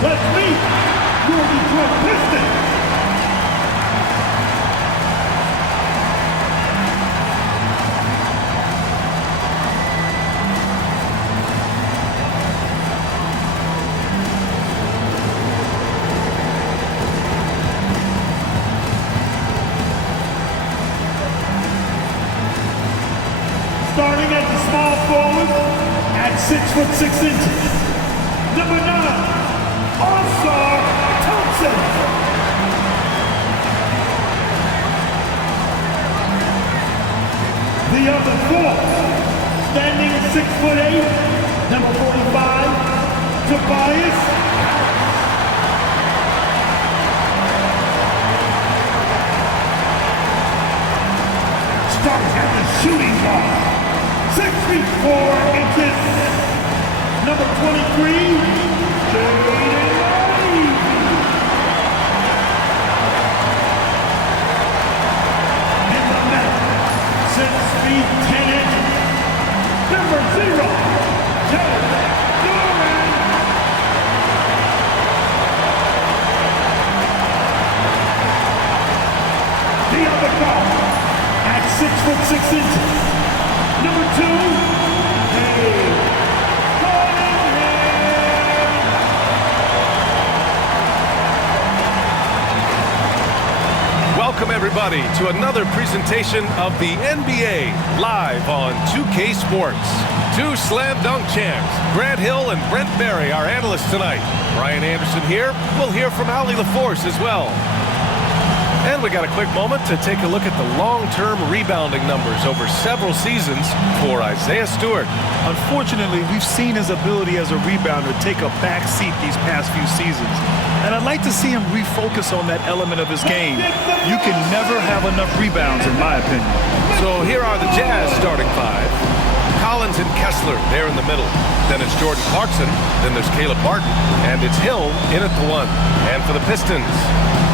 Let's meet your Detroit Pistons. Starting at the small forward at 6'6", number 9, All-Star Thompson. The other 4, standing 6'8", number 45, Tobias. Starting at the shooting guard. 6 feet 4 inches, number 23, Jaylen. In the middle, 6 feet 10 inches, number 0, Jaylen. The other guard at 6'6" number 2, Cade. Welcome everybody to another presentation of the NBA live on 2K Sports. 2 slam dunk champs, Grant Hill and Brent Barry, our analysts tonight. Brian Anderson here. We'll hear from Allie LaForce as well. And we got a quick moment to take a look at the long-term rebounding numbers over several seasons for Isaiah Stewart. Unfortunately, we've seen his ability as a rebounder take a back seat these past few seasons. And I'd like to see him refocus on that element of his game. You can never have enough rebounds, in my opinion. So here are the Jazz starting 5. Collins and Kessler there in the middle. Then it's Jordan Clarkson. Then there's Caleb Martin. And it's Hill in at the 1. And for the Pistons,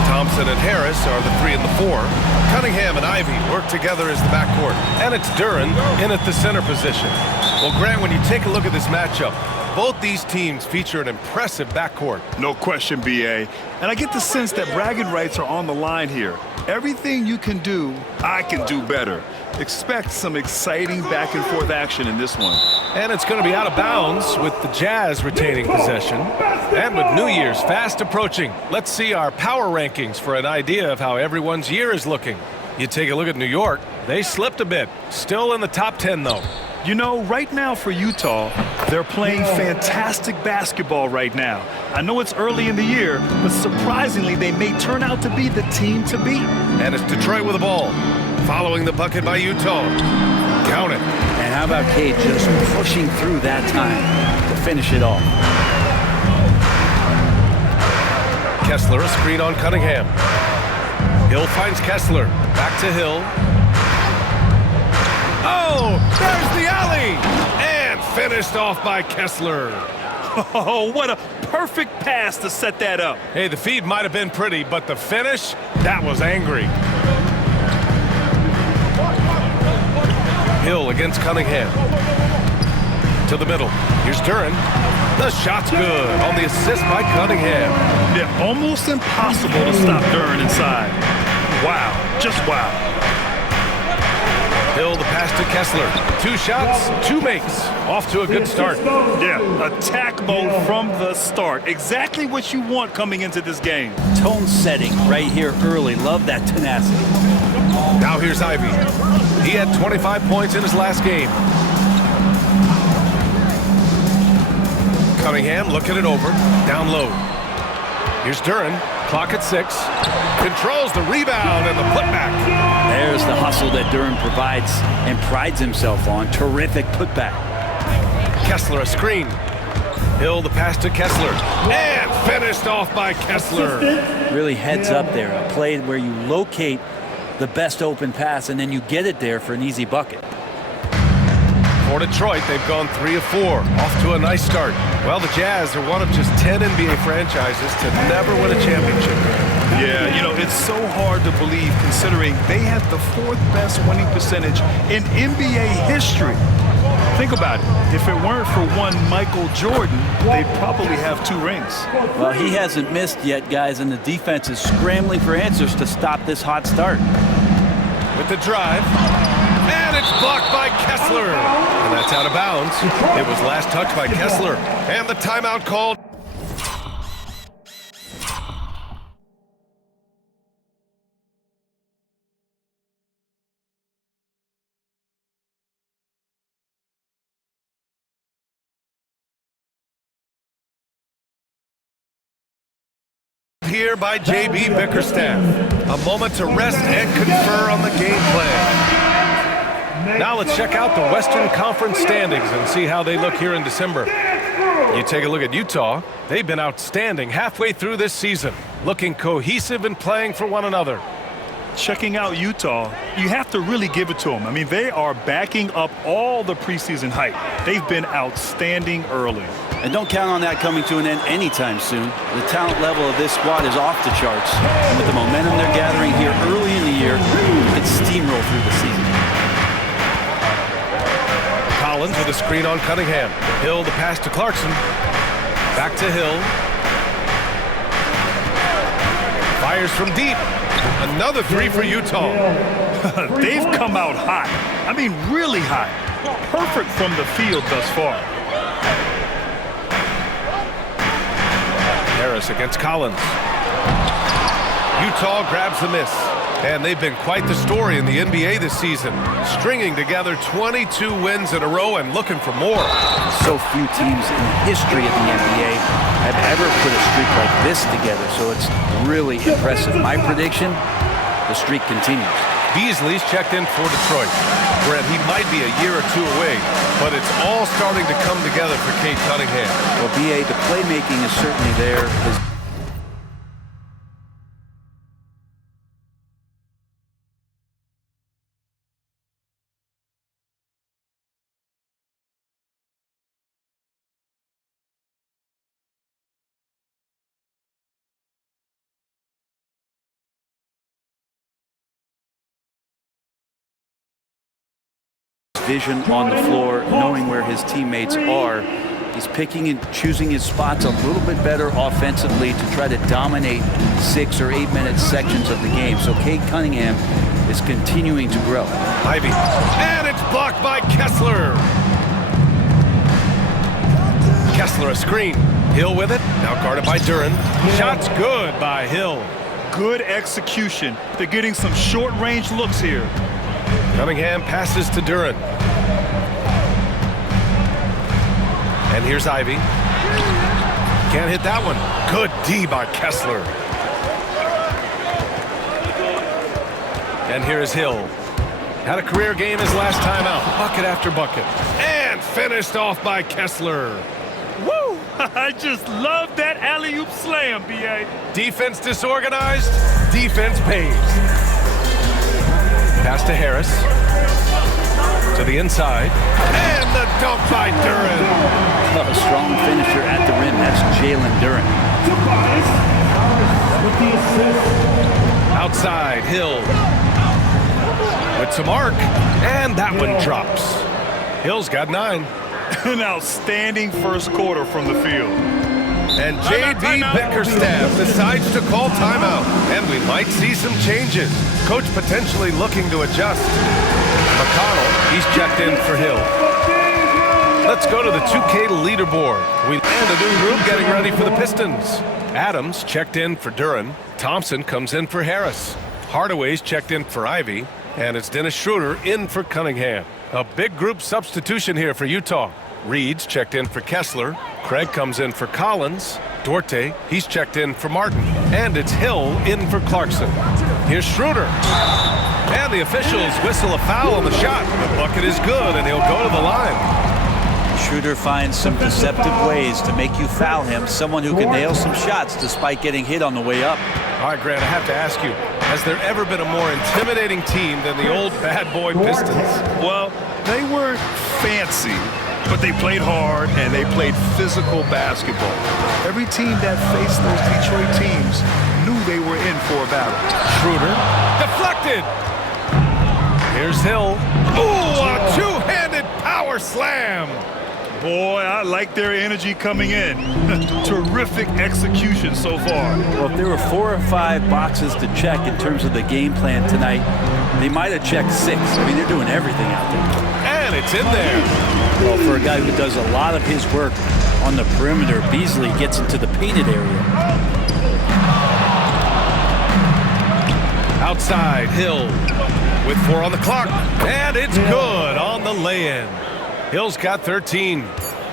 Thompson and Harris are the 3 and the 4. Cunnigham and Ivy work together as the backcourt. And it's Duren in at the center position. Well, Grant, when you take a look at this matchup, both these teams feature an impressive backcourt. No question, B.A. And I get the sense that bragging rights are on the line here. Everything you can do, I can do better. Expect some exciting back-and-forth action in this one. And it's going to be out of bounds with the Jazz retaining possession. And with New Year's fast approaching, let's see our power rankings for an idea of how everyone's year is looking. You take a look at New York, they slipped a bit. Still in the top 10, though. You know, right now for Utah, they're playing fantastic basketball right now. I know it's early in the year, but surprisingly, they may turn out to be the team to beat. And it's Detroit with the ball. Following the bucket by Utah. Count it. And how about Cade just pushing through that time to finish it off? Kessler, a screen on Cunningham. Hill finds Kessler. Back to Hill. Oh, there's the alley! And finished off by Kessler. Oh, what a perfect pass to set that up. Hey, the feed might have been pretty, but the finish, that was angry. Hill against Cunningham. To the middle. Here's Duren. The shot's good on the assist by Cunningham. Yeah, almost impossible to stop Duren inside. Wow, just wow. Hill the pass to Kessler. 2 shots, 2 makes. Off to a good start. Yeah, attack mode from the start. Exactly what you want coming into this game. Tone setting right here early. Love that tenacity. Now here's Ivy. He had 25 points in his last game. Cunningham looking it over. Down low. Here's Duren. Clock at 6. Controls the rebound and the putback. There's the hustle that Duren provides and prides himself on. Terrific putback. Kessler a screen. Hill the pass to Kessler. And finished off by Kessler. Really heads up there. A play where you locate the best open pass and then you get it there for an easy bucket. For Detroit, they've gone 3 of 4. Off to a nice start. Well, the Jazz are one of just 10 NBA franchises to never win a championship. Yeah, you know, it's so hard to believe considering they had the 4th best winning percentage in NBA history. Think about it. If it weren't for one Michael Jordan, they'd probably have 2 rings. Well, he hasn't missed yet, guys, and the defense is scrambling for answers to stop this hot start. With the drive, and it's blocked by Kessler. And that's out of bounds. It was last touched by Kessler, and the timeout called. Here by JB Bickerstaff. A moment to rest and confer on the game plan. Now let's check out the Western Conference standings and see how they look here in December. You take a look at Utah. They've been outstanding halfway through this season, looking cohesive and playing for one another. Checking out Utah, you have to really give it to them. I mean, they are backing up all the preseason hype. They've been outstanding early. And don't count on that coming to an end anytime soon. The talent level of this squad is off the charts. And with the momentum they're gathering here early in the year, it can steamroll through the season. Collins with a screen on Cunningham. Hill the pass to Clarkson. Back to Hill. Fires from deep. Another 3 for Utah. They've come out hot. I mean, really hot. Perfect from the field thus far. Harris against Collins. Utah grabs the miss. And they've been quite the story in the NBA this season, stringing together 22 wins in a row and looking for more. So few teams in the history of the NBA have ever put a streak like this together, so it's really impressive. My prediction, the streak continues. Beasley's checked in for Detroit. Brett, he might be a year or 2 away, but it's all starting to come together for Cade Cunningham. Well, B.A., the playmaking is certainly there. Vision on the floor, knowing where his teammates are. He's picking and choosing his spots a little bit better offensively to try to dominate 6 or 8 minute sections of the game. So Cade Cunningham is continuing to grow. Ivy, and it's blocked by Kessler. Kessler a screen. Hill with it, now guarded by Duren. Shot's good by Hill. Good execution. They're getting some short-range looks here. Cunningham passes to Duren. And here's Ivy. Can't hit that one. Good D by Kessler. And here's Hill. Had a career game his last time out. Bucket after bucket. And finished off by Kessler. Woo! I just love that alley-oop slam, B.A. Defense disorganized. Defense pays. Pass to Harris. To the inside. And the dunk by Duren. A strong finisher at the rim. That's Jaylen Duren. Outside, Hill. With some arc. And that one drops. Hill's got 9. An outstanding first quarter from the field. And JB Bickerstaff decides to call timeout. And we might see some changes. Coach potentially looking to adjust. McConnell, he's checked in for Hill. Let's go to the 2K leaderboard. We land a new group getting ready for the Pistons. Adams checked in for Duren. Thompson comes in for Harris. Hardaway's checked in for Ivy. And it's Dennis Schroeder in for Cunningham. A big group substitution here for Utah. Reed's checked in for Kessler. Craig comes in for Collins. Duarte, he's checked in for Martin. And it's Hill in for Clarkson. Here's Schroeder. And the officials whistle a foul on the shot. The bucket is good, and he'll go to the line. Schroeder finds some deceptive ways to make you foul him. Someone who can nail some shots despite getting hit on the way up. All right, Grant, I have to ask you, has there ever been a more intimidating team than the old bad boy Pistons? Well, they weren't fancy, but they played hard and they played physical basketball. Every team that faced those Detroit teams knew they were in for a battle. Schroeder, deflected. Here's Hill. Ooh, a two-handed power Power slam. Boy, I like their energy coming in. Terrific execution so far. Well, if there were 4 or 5 boxes to check in terms of the game plan tonight, they might have checked 6. I mean, they're doing everything out there. And it's in there. Well, for a guy who does a lot of his work on the perimeter, Beasley gets into the painted area. Outside, Hill with 4 on the clock. And it's good on the lay-in. Hill's got 13.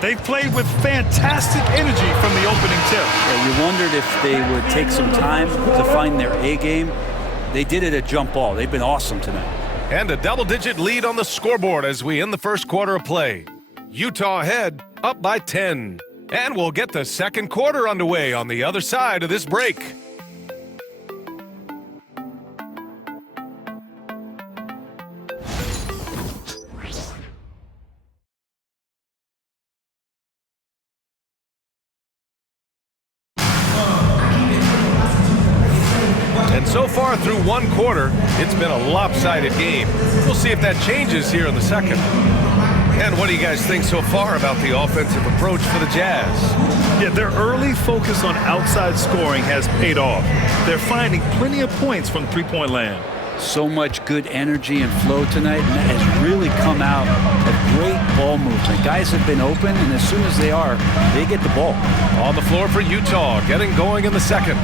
They've played with fantastic energy from the opening tip. Yeah, you wondered if they would take some time to find their A game. They did it at jump ball. They've been awesome tonight. And a double-digit lead on the scoreboard as we end the first quarter of play. Utah ahead, up by 10. And we'll get the second quarter underway on the other side of this break. And so far through one quarter, it's been a lopsided game. We'll see if that changes here in the second. And what do you guys think so far about the offensive approach for the Jazz? Yeah, their early focus on outside scoring has paid off. They're finding plenty of points from three-point land. So much good energy and flow tonight, and that has really come out of great ball movement. Guys have been open, and as soon as they are, they get the ball. On the floor for Utah, getting going in the second.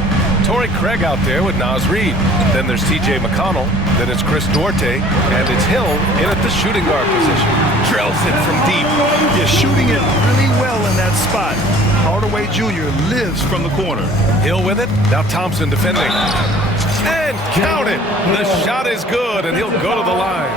Torrey Craig out there with Naz Reid. Then there's T.J. McConnell. Then it's Chris Duarte. And it's Hill in at the shooting guard position. Drills it from deep. Yeah, shooting it really well in that spot. Hardaway Jr. lives from the corner. Hill with it. Now Thompson defending. And count it. The shot is good, and he'll go to the line.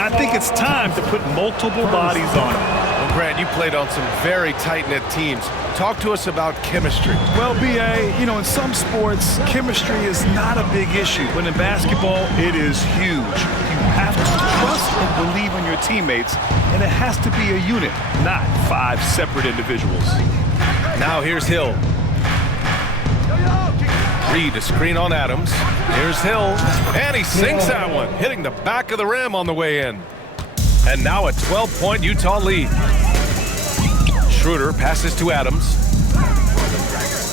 I think it's time to put multiple bodies on it. Well, Grant, you played on some very tight-knit teams. Talk to us about chemistry. Well, B.A., you know, in some sports, chemistry is not a big issue. But in basketball, it is huge. You have to trust and believe in your teammates, and it has to be a unit, not 5 separate individuals. Now here's Hill. Reid a screen on Adams. Here's Hill, and he sinks that one, hitting the back of the rim on the way in. And now a 12-point Utah lead. Schroeder passes to Adams.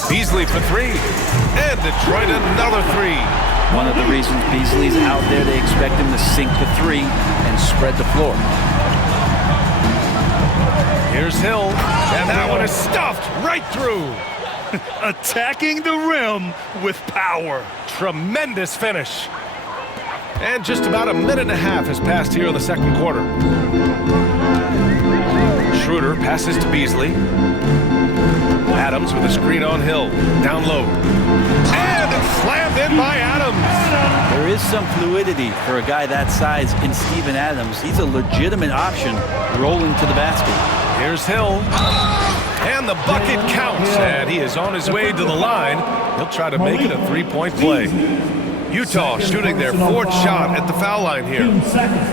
Beasley for 3. And Detroit another 3. One of the reasons Beasley's out there, they expect him to sink the 3 and spread the floor. Here's Hill, and that one is stuffed right through. Attacking the rim with power. Tremendous finish. And just about a minute and a half has passed here in the second quarter. Schroeder passes to Beasley. Adams with a screen on Hill. Down low. And it's slammed in by Adams. There is some fluidity for a guy that size in Steven Adams. He's a legitimate option rolling to the basket. Here's Hill. And the bucket counts. And he is on his way to the line. He'll try to make it a 3-point play. Utah shooting their 4th shot at the foul line here. 2 seconds.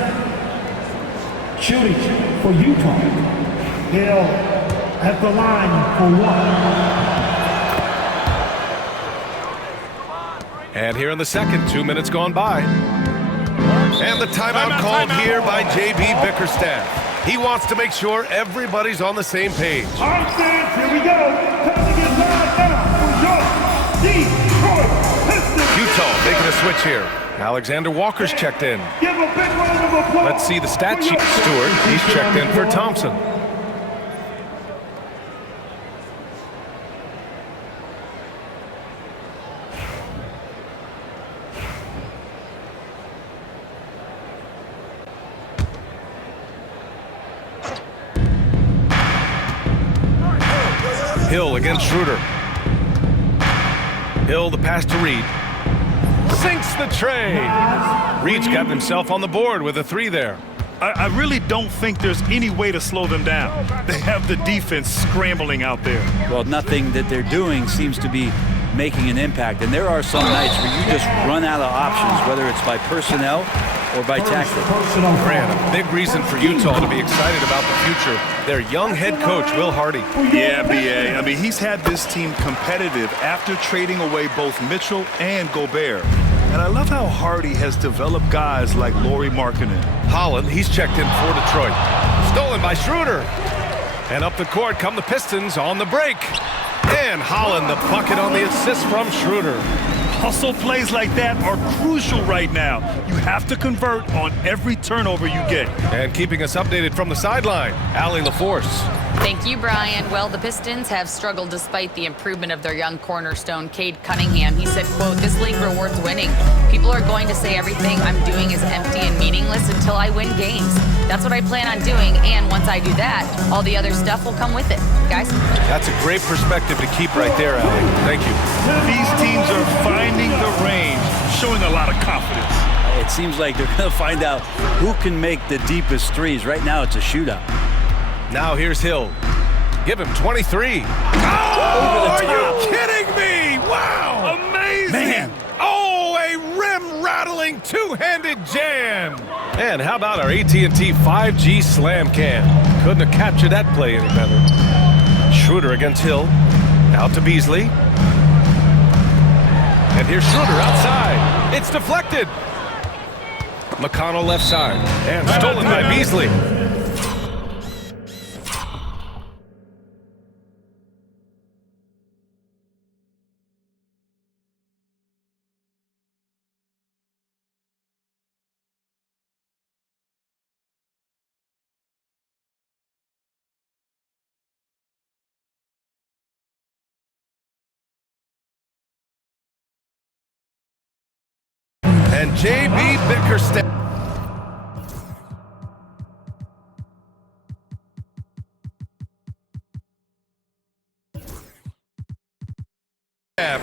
Shooting for Utah. Hill at the line for 1. And here in the second, 2 minutes gone by. And the timeout called here by J.B. Bickerstaff. He wants to make sure everybody's on the same page. All right, fans, here we go. Time to get live now for your Detroit Pistons. Utah making a switch here. Alexander Walker's checked in. Give a big round of applause. Let's see the stat sheet. Stewart, he's checked in for Thompson. Hill against Schroeder. Hill the pass to Reid. Sinks the tray. Reid's got himself on the board with a 3 there. I really don't think there's any way to slow them down. They have the defense scrambling out there. Well, nothing that they're doing seems to be making an impact. And there are some nights where you just run out of options, whether it's by personnel or by tactic. Grant, a big reason for Utah to be excited about the future. Their young head coach, Will Hardy. Yeah, B.A. I mean, he's had this team competitive after trading away both Mitchell and Gobert. And I love how Hardy has developed guys like Lauri Markkanen. Holland, he's checked in for Detroit. Stolen by Schroeder. And up the court come the Pistons on the break. And Holland, the bucket on the assist from Schroeder. Hustle plays like that are crucial right now. You have to convert on every turnover you get. And keeping us updated from the sideline, Allie LaForce. Thank you, Brian. Well, the Pistons have struggled despite the improvement of their young cornerstone, Cade Cunnigham. He said, quote, "This league rewards winning. People are going to say everything I'm doing is empty and meaningless until I win games. That's what I plan on doing, and once I do that, all the other stuff will come with it." Guys? That's a great perspective to keep right there, Allie. Thank you. These teams are finding the range, showing a lot of confidence. It seems like they're going to find out who can make the deepest threes. Right now, it's a shootout. Now here's Hill. Give him 23. Over the Are top. you kidding me? Wow! Amazing! Man. Oh, a rim-rattling two-handed jam! And how about our AT&T 5G slam cam? Couldn't have captured that play any better. Schroeder against Hill. Out to Beasley. And here's Schroeder outside. It's deflected. McConnell left side. And stolen by Beasley. And J.B. Bickerstaff.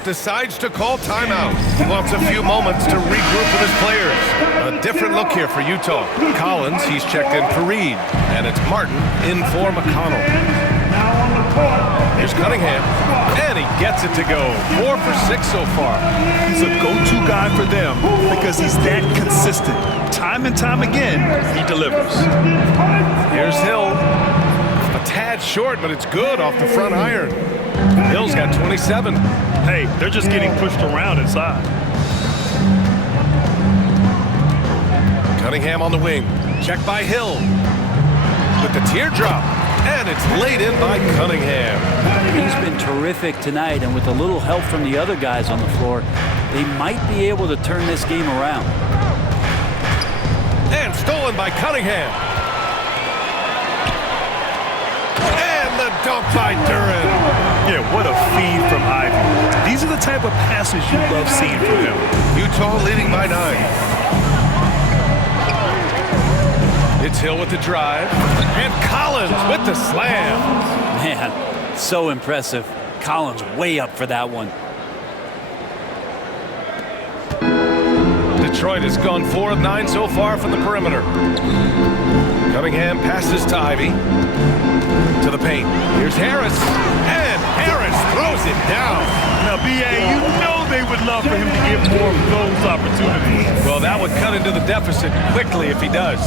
Decides to call timeout. He wants a few moments to regroup with his players. A different look here for Utah. Collins, he's checked in for Reed. And it's Martin in for McConnell. Now on the court. Here's Cunningham. And he gets it to go. 4 for 6 so far. He's a go-to guy for them because he's that consistent. Time and time again, he delivers. Here's Hill. A tad short, but it's good off the front iron. Hill's got 27. Hey, they're just getting pushed around inside. Cunningham on the wing. Check by Hill. With the teardrop. And it's laid in by Cunningham. He's been terrific tonight, and with a little help from the other guys on the floor, they might be able to turn this game around. And stolen by Cunningham. And the dunk by Duran. Yeah, what a feed from Ivy. These are the type of passes you love seeing from him. Utah leading by 9. It's Hill with the drive. And Collins with the slam. Man, so impressive. Collins way up for that one. Detroit has gone 4 of 9 so far from the perimeter. Cunningham passes to Ivy. To the paint. Here's Harris. And Harris throws it down. Now, B.A., you know they would love for him to get more of those opportunities. Well, that would cut into the deficit quickly if he does.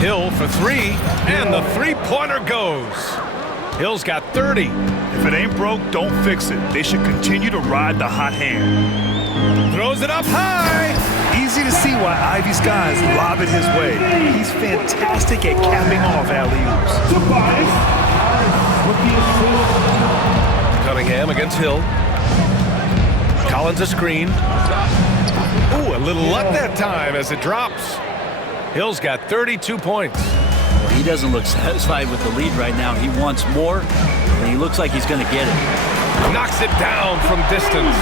Hill for 3, and the three-pointer goes. Hill's got 30. If it ain't broke, don't fix it. They should continue to ride the hot hand. Throws it up high. Easy to see why Ivy's guys lob it his way. He's fantastic at capping off alley-oops. Tobias with the assist. Cunningham against Hill. Collins a screen. Ooh, a little luck that time as it drops. Hill's got 32 points. Well, he doesn't look satisfied with the lead right now. He wants more, and he looks like he's going to get it. Knocks it down from distance.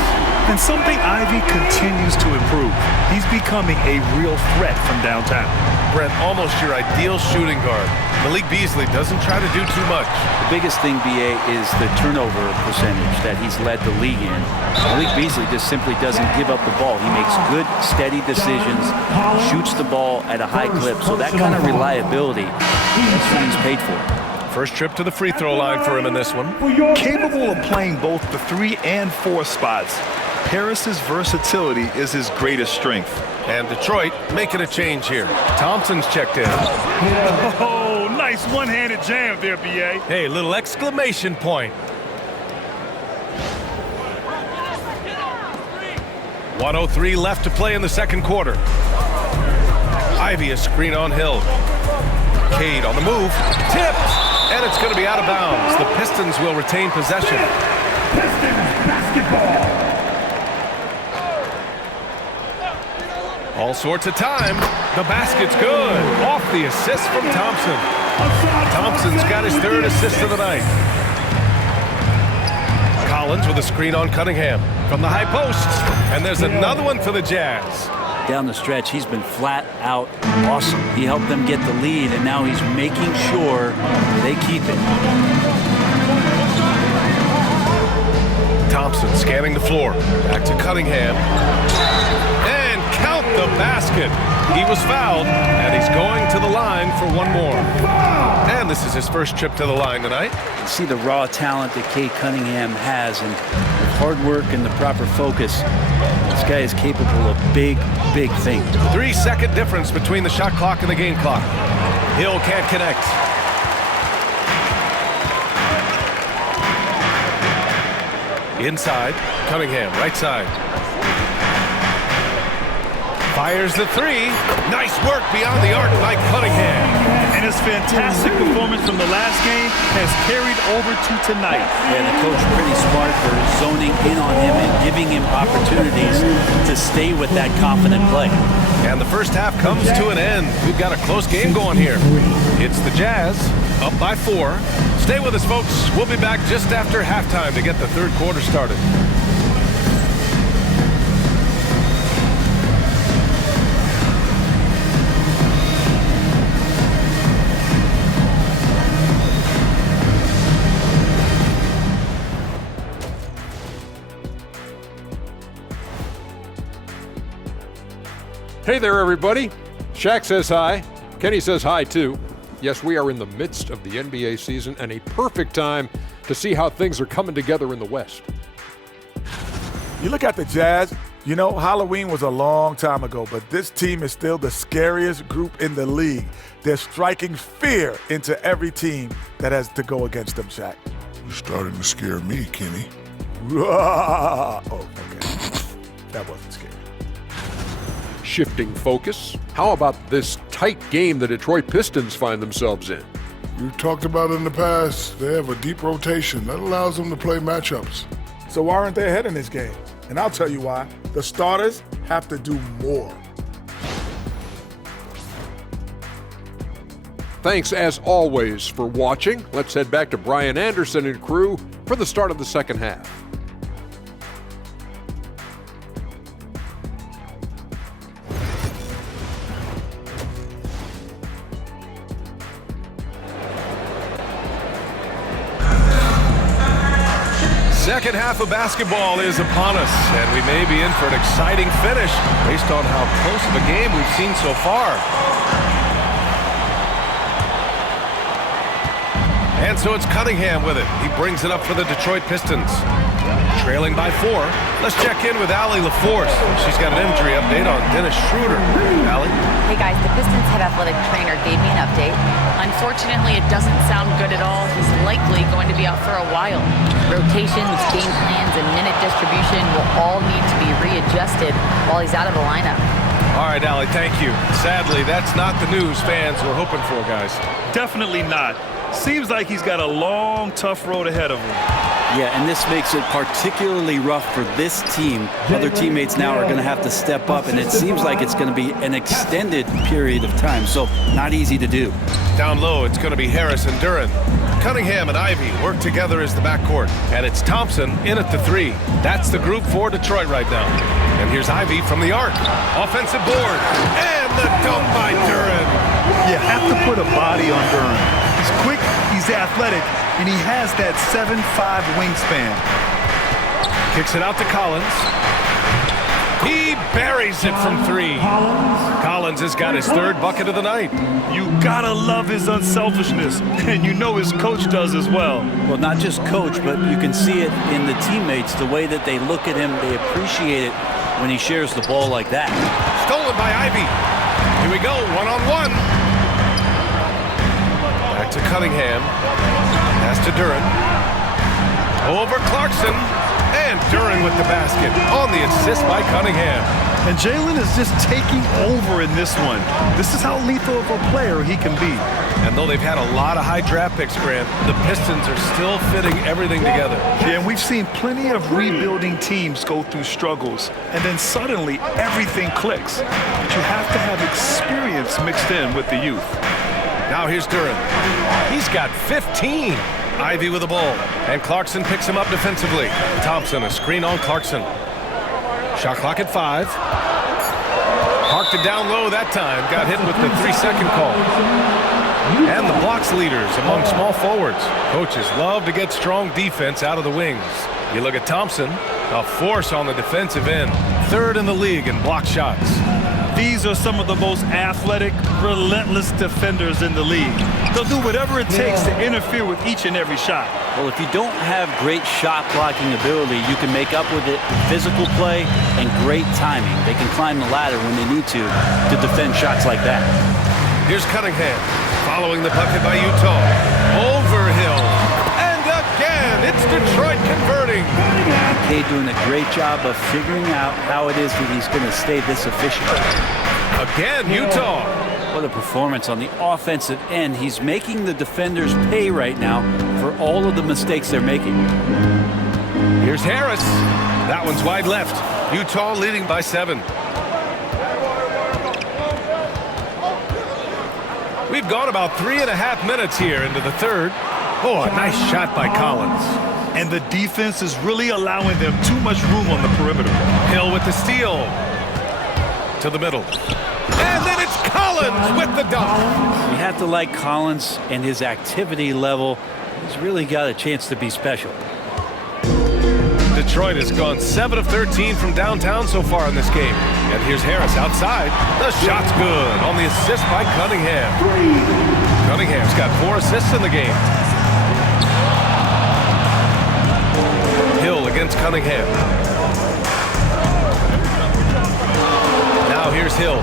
And something Ivy continues to improve. He's becoming a real threat from downtown. Brent, almost your ideal shooting guard. Malik Beasley doesn't try to do too much. The biggest thing, BA, is the turnover percentage that he's led the league in. Malik Beasley just simply doesn't give up the ball. He makes good, steady decisions, shoots the ball at a high clip. So that kind of reliability, that's what he's paid for. First trip to the free throw line for him in this one. Capable of playing both the 3 and 4 spots, Harris's versatility is his greatest strength. And Detroit making a change here. Thompson's checked in. Oh, nice one-handed jam there, B.A. Hey, little exclamation point. 1:03 left to play in the second quarter. Ivy a screen on Hill. Cade on the move. Tipped! And it's going to be out of bounds. The Pistons will retain possession. Pistons basketball. All sorts of time. The basket's good. Off the assist from Thompson. Thompson's got his third assist of the night. Collins with a screen on Cunningham from the high post. And there's another one for the Jazz. Down the stretch, he's been flat out awesome. He helped them get the lead, and now he's making sure they keep it. Thompson scanning the floor. Back to Cunningham. And count the basket. He was fouled, and he's going to the line for one more. And this is his first trip to the line tonight. You see the raw talent that Cade Cunningham has, and with hard work and the proper focus, this guy is capable of big, big things. 3-second difference between the shot clock and the game clock. Hill can't connect. Inside, Cunningham, right side. Fires the three. Nice work beyond the arc by Cunningham. And his fantastic performance from the last game has carried over to tonight. And the coach pretty smart for zoning in on him and giving him opportunities to stay with that confident play. And the first half comes to an end. We've got a close game going here. It's the Jazz up by 4. Stay with us, folks. We'll be back just after halftime to get the third quarter started. Hey there, everybody. Shaq says hi. Kenny says hi, too. Yes, we are in the midst of the NBA season and a perfect time to see how things are coming together in the West. You look at the Jazz, you know, Halloween was a long time ago, but this team is still the scariest group in the league. They're striking fear into every team that has to go against them, Shaq. You're starting to scare me, Kenny. Oh, okay. That wasn't scary. Shifting focus. How about this tight game the Detroit Pistons find themselves in? We've talked about it in the past. They have a deep rotation. That allows them to play matchups. So why aren't they ahead in this game? And I'll tell you why. The starters have to do more. Thanks, as always, for watching. Let's head back to Brian Anderson and crew for the start of the second half. Second half of basketball is upon us, and we may be in for an exciting finish based on how close of a game we've seen so far. And so it's Cunningham with it. He brings it up for the Detroit Pistons. Trailing by 4. Let's check in with Allie LaForce. She's got an injury update on Dennis Schroeder. Allie? Hey guys, the Pistons head athletic trainer gave me an update. Unfortunately, it doesn't sound good at all. He's likely going to be out for a while. Rotations, game plans, and minute distribution will all need to be readjusted while he's out of the lineup. All right, Allie, thank you. Sadly, that's not the news fans were hoping for, guys. Definitely not. Seems like he's got a long, tough road ahead of him. Yeah, and this makes it particularly rough for this team. Other teammates now are going to have to step up, and it seems like it's going to be an extended period of time, so not easy to do. Down low, it's going to be Harris and Duran. Cunningham and Ivy work together as the backcourt, and it's Thompson in at the 3. That's the group for Detroit right now. And here's Ivy from the arc. Offensive board, and the dunk by Duran. You have to put a body on Duran. He's quick, he's athletic, and he has that 7'5" wingspan. Kicks it out to Collins. He buries it from 3. Collins has got his third bucket of the night. You gotta love his unselfishness, and you know his coach does as well. Well, not just coach, but you can see it in the teammates, the way that they look at him, they appreciate it when he shares the ball like that. Stolen by Ivy. Here we go, one-on-one. Back to Cunningham. Pass to Duran. Over Clarkson. And Duren with the basket on the assist by Cunningham. And Jaylen is just taking over in this one. This is how lethal of a player he can be. And though they've had a lot of high draft picks, Grant, the Pistons are still fitting everything together. Yeah, and we've seen plenty of rebuilding teams go through struggles, and then suddenly everything clicks. But you have to have experience mixed in with the youth. Now here's Duren. He's got 15. Ivy with the ball, and Clarkson picks him up defensively. Thompson, a screen on Clarkson. Shot clock at 5. Parked it down low that time. Got hit with the 3-second call. And the blocks leaders among small forwards. Coaches love to get strong defense out of the wings. You look at Thompson, a force on the defensive end. 3rd in the league in block shots. These are some of the most athletic, relentless defenders in the league. They'll do whatever it takes to interfere with each and every shot. Well, if you don't have great shot blocking ability, you can make up with it physical play and great timing. They can climb the ladder when they need to defend shots like that. Here's Cunningham following the bucket by Utah. Overhill. And again, it's Detroit converting. Cade doing a great job of figuring out how it is that he's going to stay this efficient. Again, Utah. What a performance on the offensive end. He's making the defenders pay right now for all of the mistakes they're making. Here's Harris. That one's wide left. Utah leading by 7. We've gone about 3.5 minutes here into the 3rd. Oh, a nice shot by Collins. And the defense is really allowing them too much room on the perimeter. Hill with the steal. To the middle. And then it's Collins with the dunk. You have to like Collins and his activity level. He's really got a chance to be special. Detroit has gone 7 of 13 from downtown so far in this game. And here's Harris outside. The shot's good on the assist by Cunningham. Cunningham's got 4 assists in the game. Hill against Cunningham. Now here's Hill.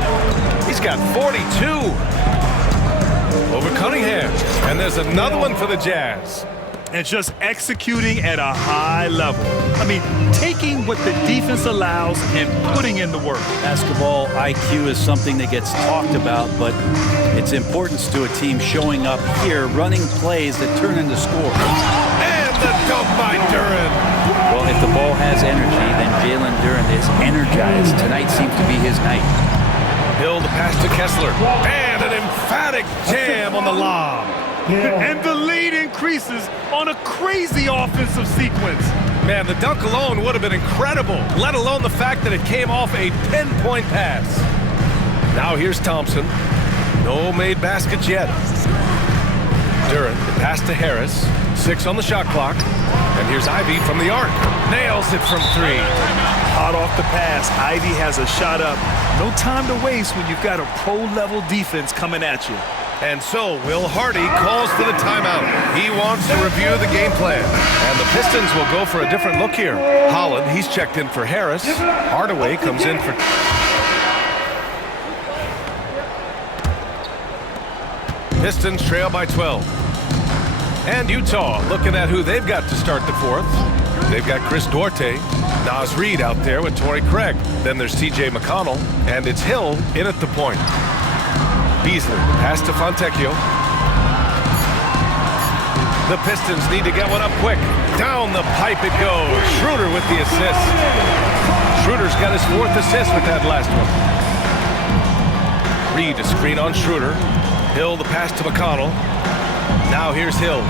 He's got 42 over Cunningham. And there's another one for the Jazz. And just executing at a high level. I mean, taking what the defense allows and putting in the work. Basketball IQ is something that gets talked about, but its importance to a team showing up here, running plays that turn into scores. And the dunk by Duren. Well, if the ball has energy, then Jaylen Duren is energized. Tonight seems to be his night. Hill the pass to Kessler. And an emphatic jam on the lob. And the lead increases on a crazy offensive sequence. Man, the dunk alone would have been incredible, let alone the fact that it came off a pinpoint pass. Now here's Thompson. No made baskets yet. Duren, the pass to Harris. 6 on the shot clock. And here's Ivy from the arc. Nails it from 3. Hot off the pass, Ivy has a shot up. No time to waste when you've got a pro-level defense coming at you. And so Will Hardy calls for the timeout. He wants to review the game plan. And the Pistons will go for a different look here. Holland, he's checked in for Harris. Hardaway comes in for... Pistons trail by 12. And Utah looking at who they've got to start the 4th. They've got Chris Duarte, Naz Reid out there with Torrey Craig. Then there's TJ McConnell, and it's Hill in at the point. Beasley, pass to Fontecchio. The Pistons need to get one up quick. Down the pipe it goes. Schroeder with the assist. Schroeder's got his 4th assist with that last one. Reid a screen on Schroeder. Hill the pass to McConnell. Now here's Hill.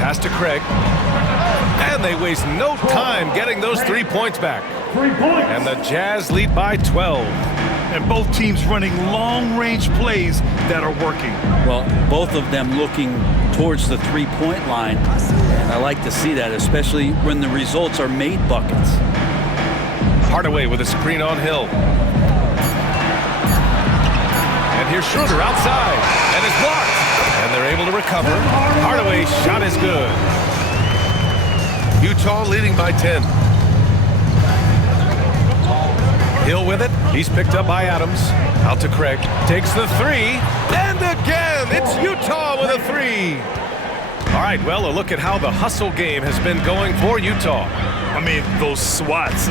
Pass to Craig. And they waste no time getting those 3 points back. 3 points. And the Jazz lead by 12. And both teams running long-range plays that are working. Well, both of them looking towards the three-point line. And I like to see that, especially when the results are made buckets. Hardaway with a screen on Hill. And here's Schroeder outside. And it's blocked. And they're able to recover. Hardaway's shot is good. Utah leading by 10. Hill with it. He's picked up by Adams. Out to Craig. Takes the 3. And again, it's Utah with a 3. All right, well, a look at how the hustle game has been going for Utah. I mean, those swats,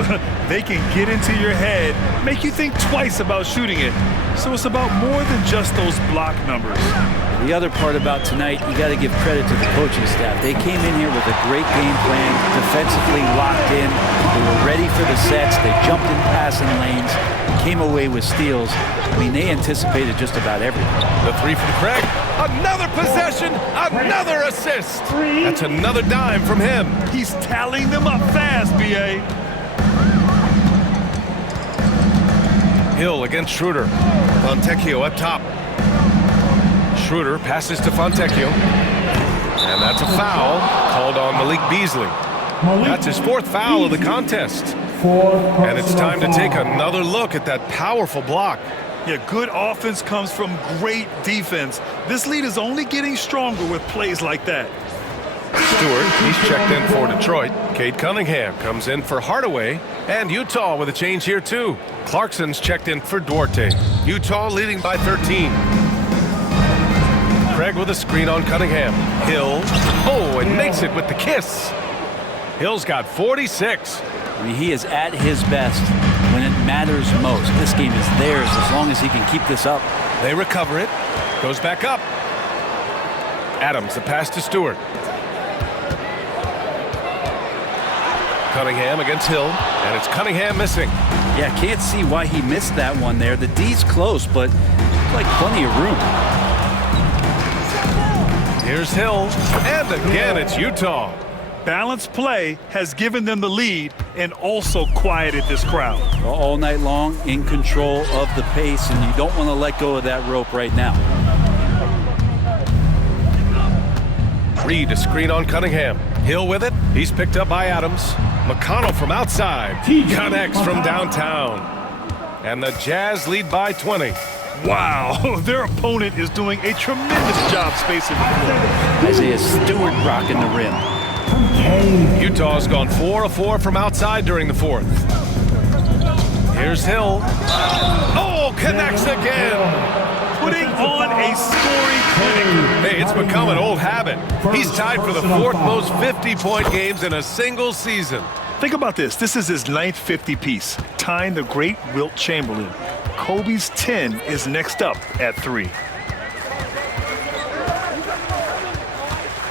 they can get into your head, make you think twice about shooting it. So it's about more than just those block numbers. The other part about tonight, you got to give credit to the coaching staff. They came in here with a great game plan, defensively locked in. They were ready for the sets. They jumped in passing lanes, came away with steals. I mean, they anticipated just about everything. The three from Craig. Another possession, another assist. That's another dime from him. He's tallying them up fast, B.A. Hill against Schroeder. Fontecchio up top. Schroeder passes to Fontecchio. And that's a foul called on Malik Beasley. That's his fourth foul of the contest. And it's time to take another look at that powerful block. Yeah, good offense comes from great defense. This lead is only getting stronger with plays like that. Stewart, he's checked in for Detroit. Cade Cunningham comes in for Hardaway. And Utah with a change here too. Clarkson's checked in for Duarte. Utah leading by 13. Craig with a screen on Cunningham. Hill, oh, and makes it with the kiss. Hill's got 46. I mean, he is at his best when it matters most. This game is theirs as long as he can keep this up. They recover it. Goes back up. Adams, the pass to Stewart. Cunningham against Hill, and it's Cunningham missing. Yeah, can't see why he missed that one there. The D's close, but like plenty of room. Here's Hill, and again it's Utah. Balanced play has given them the lead and also quieted this crowd. All night long, in control of the pace, and you don't want to let go of that rope right now. Reed, a screen on Cunningham. Hill with it. He's picked up by Adams. McConnell from outside. Connects from downtown. And the Jazz lead by 20. Wow, their opponent is doing a tremendous job spacing the floor. Isaiah Stewart rocking the rim. Utah's gone 4 of 4 from outside during the fourth. Here's Hill. Oh, connects again. Putting on a scoring clinic. Hey, it's become an old habit. He's tied for the fourth most 50-point games in a single season. Think about this. This is his ninth 50-piece, tying the great Wilt Chamberlain. Kobe's 10 is next up at 3.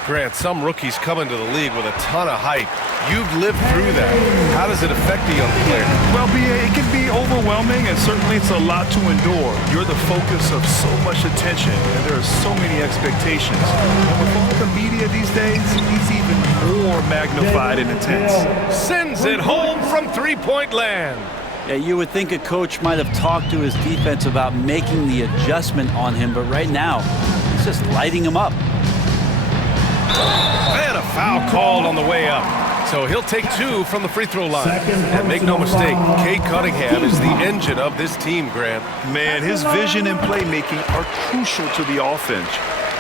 Grant, some rookies come into the league with a ton of hype. You've lived through that. How does it affect a young player? Well, B.A., it can be overwhelming, and certainly it's a lot to endure. You're the focus of so much attention, and there are so many expectations. And with all the media these days, it's even more magnified and intense. Sends it home from three-point land. Yeah, you would think a coach might have talked to his defense about making the adjustment on him, but right now, he's just lighting him up. And a foul called on the way up. So he'll take 2 from the free throw line. And make no mistake, Cade Cunningham is the engine of this team, Grant. Man, his vision and playmaking are crucial to the offense.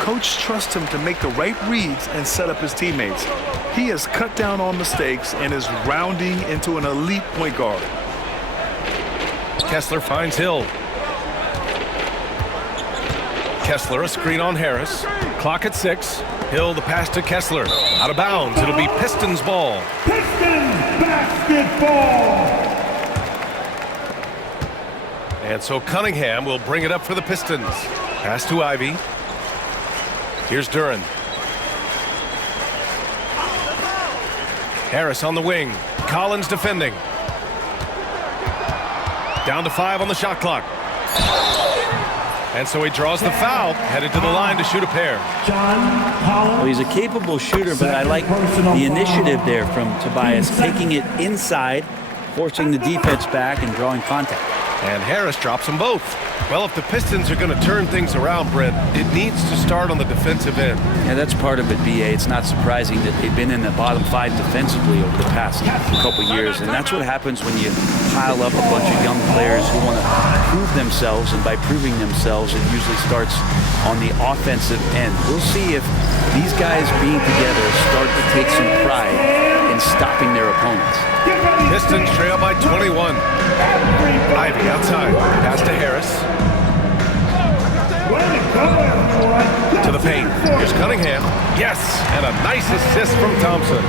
Coach trusts him to make the right reads and set up his teammates. He has cut down on mistakes and is rounding into an elite point guard. Kessler finds Hill. Kessler, a screen on Harris. Clock at 6. Hill, the pass to Kessler. Out of bounds. It'll be Pistons ball. Pistons basketball. And so Cunningham will bring it up for the Pistons. Pass to Ivy. Here's Duren. Harris on the wing. Collins defending. Down to 5 on the shot clock. And so he draws the foul, headed to the line to shoot a pair. Well, he's a capable shooter, but I like the initiative there from Tobias, taking it inside, forcing the defense back and drawing contact. And Harris drops them both. Well, if the Pistons are going to turn things around, Brent, it needs to start on the defensive end. Yeah, that's part of it, B.A. It's not surprising that they've been in the bottom 5 defensively over the past couple years, and that's what happens when you pile up a bunch of young players who want to prove themselves, and by proving themselves, it usually starts on the offensive end. We'll see if these guys being together start to take some pride in stopping their opponents. Pistons trail by 21. Ivy outside. Pass to Harris. To the paint. Here's Cunningham. Yes, and a nice assist from Thompson.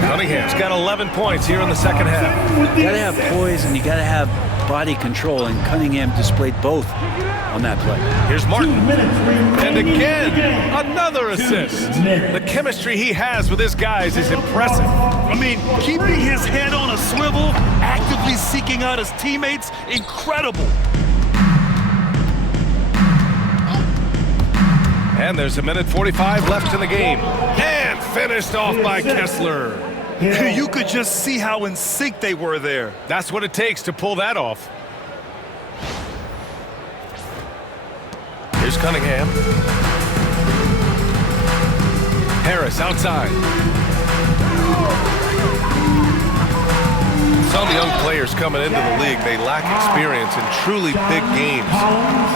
Cunningham's got 11 points here in the second half. You got to have poise and you got to have body control, and Cunningham displayed both on that play. Here's Martin. And again, another assist. The chemistry he has with his guys is impressive. I mean, keeping his head on a swivel, actively seeking out his teammates, incredible. And there's 1:45 left in the game. And finished off by Kessler. You could just see how in sync they were there. That's what it takes to pull that off. Here's Cunningham. Harris outside. Some young players coming into the league, they lack experience in truly big games.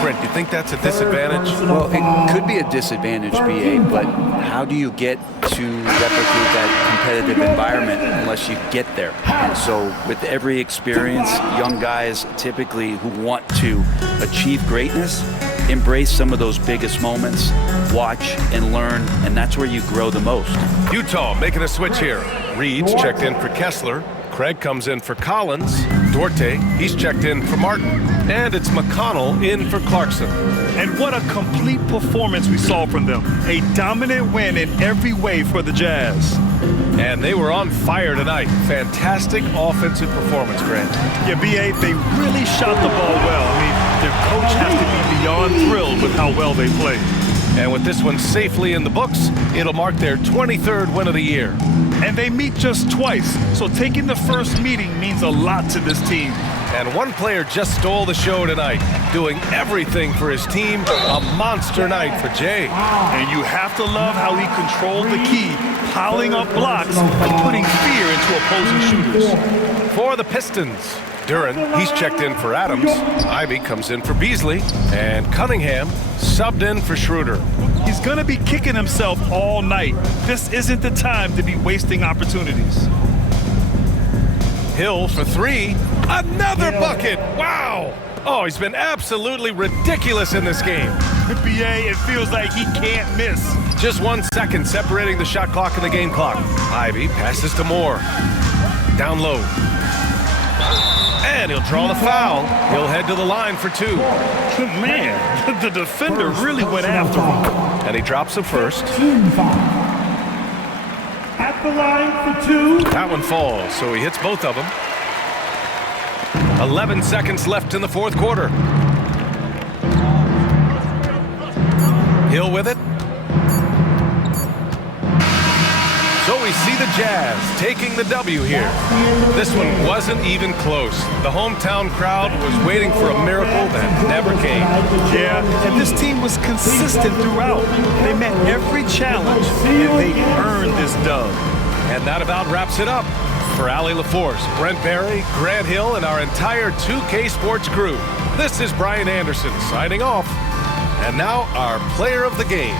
Brent, do you think that's a disadvantage? Well, it could be a disadvantage, BA, but how do you get to replicate that competitive environment unless you get there? And so with every experience, young guys typically who want to achieve greatness, embrace some of those biggest moments, watch and learn, and that's where you grow the most. Utah making a switch here. Reed's checked in for Kessler. Craig comes in for Collins. Duarte, he's checked in for Martin. And it's McConnell in for Clarkson. And what a complete performance we saw from them. A dominant win in every way for the Jazz. And they were on fire tonight. Fantastic offensive performance, Grant. Yeah, BA, they really shot the ball well. I mean, their coach has to be beyond thrilled with how well they played. And with this one safely in the books, it'll mark their 23rd win of the year. And they meet just twice, so taking the first meeting means a lot to this team. And one player just stole the show tonight, doing everything for his team. A monster night for Jay. And you have to love how he controlled the key, piling up blocks and putting fear into opposing shooters. For the Pistons, Duran, he's checked in for Adams. Ivy comes in for Beasley. And Cunningham subbed in for Schroeder. He's going to be kicking himself all night. This isn't the time to be wasting opportunities. Hill for three. Another bucket. Wow. Oh, he's been absolutely ridiculous in this game. BA, it feels like he can't miss. Just 1 second separating the shot clock and the game clock. Ivy passes to Moore. Down low. And he'll draw the foul. He'll head to the line for two. Man, the defender really went after him. And he drops the first. At the line for two. That one falls, so he hits both of them. 11 seconds left in the fourth quarter. Hill with it. So we see the Jazz taking the W here. This one wasn't even close. The hometown crowd was waiting for a miracle that never came. Yeah, and this team was consistent throughout. They met every challenge, and they earned this dub. And that about wraps it up. For Allie LaForce, Brent Barry, Grant Hill, and our entire 2K Sports crew, this is Brian Anderson signing off. And now our player of the game.